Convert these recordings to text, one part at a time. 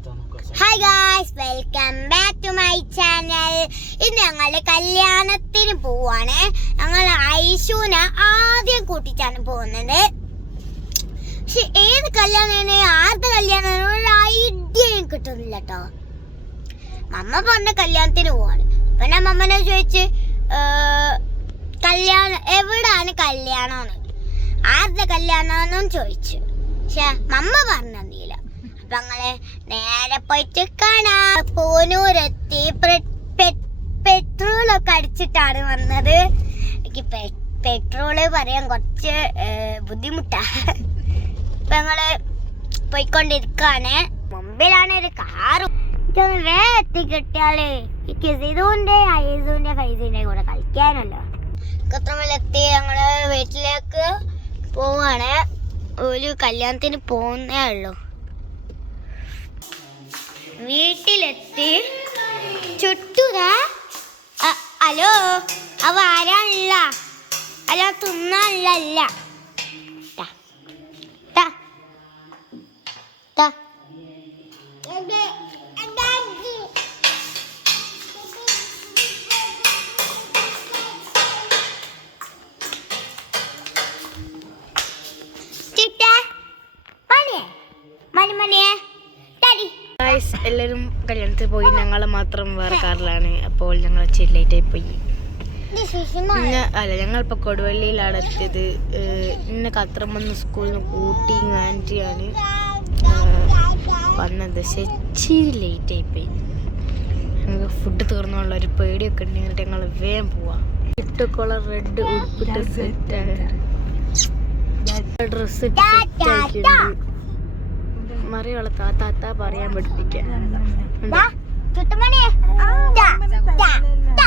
Hi guys welcome back to my channel ഇന്ന് ഞങ്ങൾ കല്യാണത്തിന് പോവാണ്. ഞങ്ങൾ ഐശുവിനെ ആദ്യം കൂട്ടിച്ചാണ് പോകുന്നത്. പക്ഷെ ഏത് കല്യാണമാണ് ആരുടെ കല്യാണമാണ് ഒരു ഐഡിയയും കിട്ടുന്നില്ല കേട്ടോ. മമ്മ പറഞ്ഞ കല്യാണത്തിന് പോവാണ്. അപ്പൊ ഞാൻ മമ്മനെ ചോദിച്ച് കല്യാണം എവിടാണ് കല്യാണമെന്ന് ആരുടെ കല്യാണമെന്നും ചോദിച്ചു. പക്ഷെ മമ്മ അപ്പൊ ഞങ്ങൾ നേരെ പോയിട്ട് കാണാ. പൂനൂരെത്തി പെട്രോൾ ഒക്കെ അടിച്ചിട്ടാണ് വന്നത്. എനിക്ക് പെട്രോൾ പറയാൻ കുറച്ച് ബുദ്ധിമുട്ടാ. ഇപ്പൊ ഞങ്ങൾ പോയിക്കൊണ്ടിരിക്കാണ്. മുമ്പിലാണ് ഒരു കാറ്. ഇതൊന്ന് വേ എത്തി കിട്ടിയാൽ ഈ കിസിതുന്റെ ഐസുന്റെ ഫൈസിന്റെ കൂടെ കളിക്കാനല്ലോ എത്തി ഞങ്ങൾ വീട്ടിലേക്ക് പോവാണ്. ഒരു കല്യാണത്തിന് പോകുന്നേ ഉള്ളൂ. വീട്ടിലെത്തി ചുട്ടുക ഹലോ അവ ആരാണല്ല അല്ല തിന്നാനല്ല. ടാ. ഗായ്സ് എല്ലാവരും കല്യാണത്തിൽ പോയി. ഞങ്ങൾ മാത്രം വേറെ കാറിലാണ്. അപ്പോൾ ഞങ്ങൾ ഇച്ചിരി ലേറ്റായി പോയി. അല്ല ഞങ്ങൾ ഇപ്പൊ ഇന്ന് അല്ല ഞങ്ങളിപ്പോൾ കൊടുവള്ളിയിലാണ് എത്തിയത്. ഇന്ന ഇന്ന് കത്രമെന്ന് സ്കൂളിൽ നിന്ന് കൂട്ടി ആന്റിയാണ് വന്നത്. പക്ഷേ ഇച്ചിരി ലേറ്റായി പോയി. ഞങ്ങൾക്ക് ഫുഡ് തീർന്നുള്ള ഒരു പേടിയൊക്കെ ഉണ്ട്. എന്നിട്ട് ഞങ്ങൾ വേഗം പോവാം. ഇട്ടൊക്കെയുള്ള റെഡ് ഉടുപ്പിട്ട് സെറ്റാണ് ഡ്രസ്സ് സെറ്റ് ആക്കിയിട്ടുണ്ട്. മറിയുള്ള താത്താത്ത പറയാൻ പഠിപ്പിക്കാൻ. ദാ, ചുട്ടുമണിയെ. ദാ, ദാ, ദാ.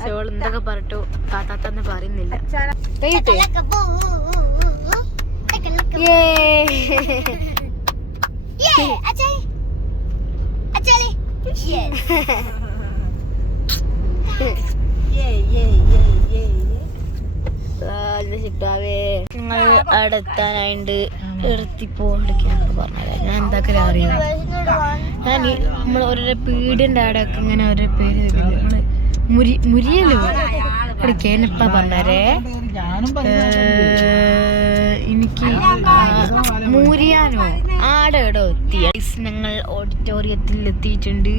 സോൾ എന്തൊക്കെ പറഞ്ഞിട്ടു താത്താത്തന്ന് പറയുന്നില്ല. നിങ്ങൾ അവിടെ എത്താനായിട്ട് പോകാൻ പറഞ്ഞത് ഞാൻ എന്താക്കലും അറിയാം? ഞാൻ നമ്മൾ ഓരോരോ പീടിന്റെ അവിടെ ഒക്കെ ഇങ്ങനെ ഓരോ പേര് നമ്മൾ മുരി മുരിയല്ലോ അവിടെ കേനപ്പ പറഞ്ഞേ എനിക്ക് മൂരിയാനോ ആടെ എടോ എത്തി? ഞങ്ങൾ ഓഡിറ്റോറിയത്തിൽ എത്തിയിട്ടുണ്ട്.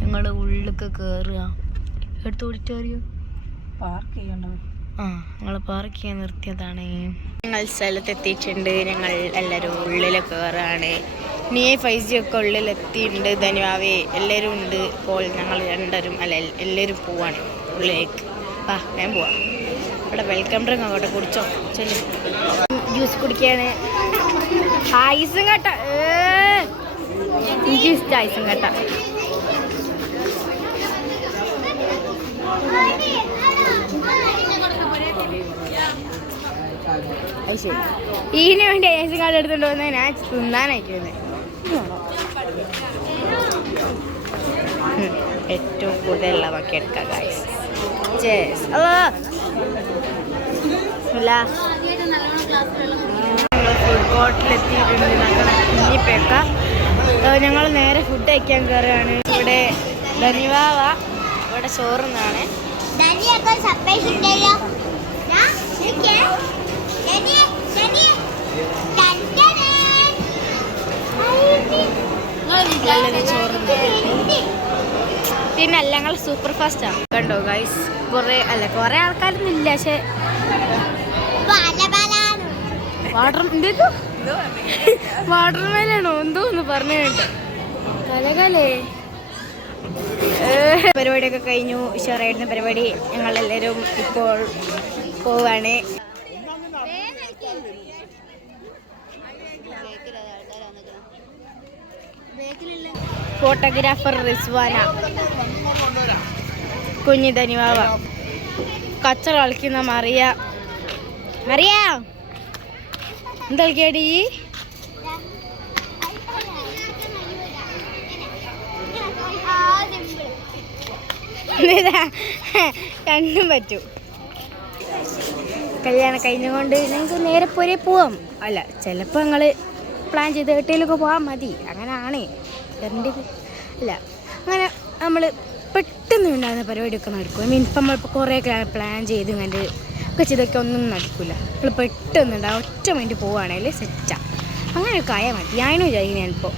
ഞങ്ങൾ ഉള്ളിലൊക്കെ കയറുക എടുത്ത ഓഡിറ്റോറിയം ആ ഞങ്ങൾ പാർക്ക് ചെയ്യാൻ നിർത്തിയതാണ്. ഞങ്ങൾ സ്ഥലത്ത് എത്തിയിട്ടുണ്ട് ഞങ്ങൾ എല്ലാവരും ഉള്ളിലൊക്കെ കയറാണ് നീ ഫൈവ് ജി ഒക്കെ ഉള്ളിലെത്തിയിട്ടുണ്ട്. ധനുവാവേ എല്ലാവരും ഉണ്ട്. ഇപ്പോൾ ഞങ്ങൾ രണ്ടരും അല്ല എല്ലാവരും പോവാണ് ഉള്ളിലേക്ക്. വാ ഞാൻ പോവാം. ഇവിടെ വെൽക്കം ഡ്രിങ്ക് അങ്ങോട്ട് കുടിച്ചോ? ചെല്ലു. ജ്യൂസ് കുടിക്കാണ് ഐസും കേട്ട എനിക്ക് ഐസും കേട്ട. ഇതിന് വേണ്ടി ഏജൻസി കാർഡ് എടുത്തോണ്ട് വന്നാൽ ഞാൻ തിന്നാനായിരിക്കുന്നത് ഏറ്റവും കൂടുതലുള്ള നോക്കി എടുക്കാം ഗായ്സ് ചേസ് ഞങ്ങൾ ഫുഡ് കോർട്ടിലെത്തിയിട്ടുണ്ട് കുഞ്ഞിപ്പേക്ക ഞങ്ങൾ നേരെ ഫുഡ് കഴിക്കാൻ കയറുകയാണ് ഇവിടെ ധനിവാവ ഇവിടെ ചോറുന്നാണ്. ധനിയൊക്കെ surprise ഉണ്ടല്ലോ. ദാ, ഇരിക്കെ. ധനിയെ, ധനിയെ. ടൻടനേ. ഐ, നല്ലൊരു ചോറുന്നാണ് ഇത്. പിന്നെ അല്ല ഞങ്ങൾ സൂപ്പർ ഫാസ്റ്റ് ആണ്. കണ്ടോ ഗൈസ് കൊറേ അല്ല കുറേ ആൾക്കാരൊന്നും ഇല്ല പക്ഷെ വാട്ടർ എന്തോ വാട്ടർ മേലാണോ എന്തോ ഒന്ന് പറഞ്ഞു കേട്ടോ. കലകലേ പരിപാടിയൊക്കെ കഴിഞ്ഞു. ഉഷാറായിരുന്ന പരിപാടി. ഞങ്ങൾ ഞങ്ങളെല്ലാവരും ഇപ്പോൾ പോവാണ്. ഫോട്ടോഗ്രാഫർ റിസ്വാന. കുഞ്ഞി ധനിവാവ. കച്ചറ കളിക്കുന്ന മറിയ. മറിയ! എന്താ കേടി കണ്ണും പറ്റൂ. കല്യാണം കഴിഞ്ഞുകൊണ്ട് ഞങ്ങൾക്ക് നേരെ പോരെ പോവാം. അല്ല ചിലപ്പോൾ ഞങ്ങൾ പ്ലാൻ ചെയ്ത് എട്ടിയിലൊക്കെ പോകാൻ മതി. അങ്ങനെയാണ് എന്റെ അല്ല അങ്ങനെ നമ്മൾ പെട്ടെന്ന് ഉണ്ടാകുന്ന പരിപാടിയൊക്കെ നടക്കും. മീൻ ഇപ്പം നമ്മളിപ്പോൾ കുറേ പ്ലാൻ ചെയ്ത് ഇങ്ങനെ ഒക്കെ ചെയ്തൊക്കെ ഒന്നും നടക്കില്ല നമ്മൾ പെട്ടെന്ന് ഉണ്ടാകും ഒറ്റ മിനിറ്റ് പോവുകയാണെങ്കിൽ സെറ്റാണ് അങ്ങനെയൊക്കെ ആയാൽ മതി. ഞാനും വിചാരിക്കും ഞാനിപ്പോൾ